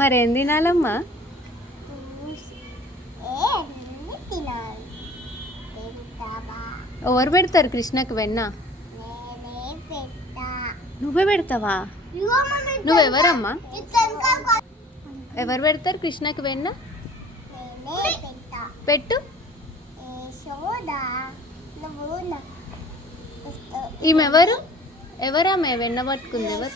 మరేం తినాలమ్మా? ఎవరు పెడతారు కృష్ణకి వెన్న? నువ్వే పెడతావా? నువ్వెవరమ్మా? ఎవరు పెడతారు కృష్ణకి వెన్న? పెట్టు. ఈమెవరు? ఎవరామె వెన్న పట్టుకుంది? ఎవరు?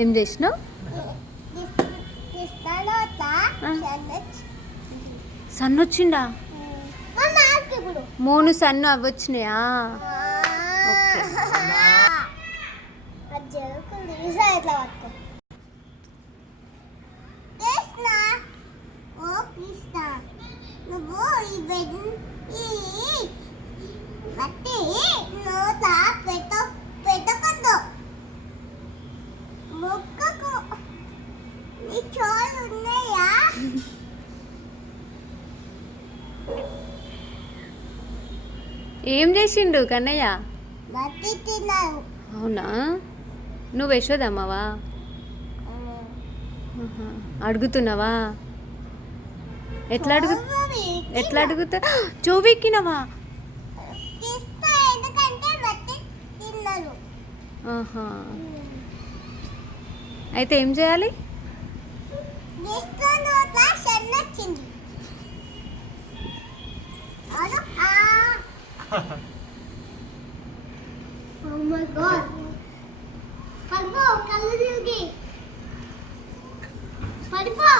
ఏం చేసినావు? సన్ వచ్చిండా? మూను సన్ను అవ్వచ్చినాయా? ఏం చేసిండు కన్నయ్య? అవునా? నువ్వు యశోదమ్మవా? అడుగుతున్నావా? ఎట్లా అడుగుతా? చోవెక్కినవా? అయితే ఏం చేయాలి? Oh my God! Padipo, kallu dilgi. Padipo.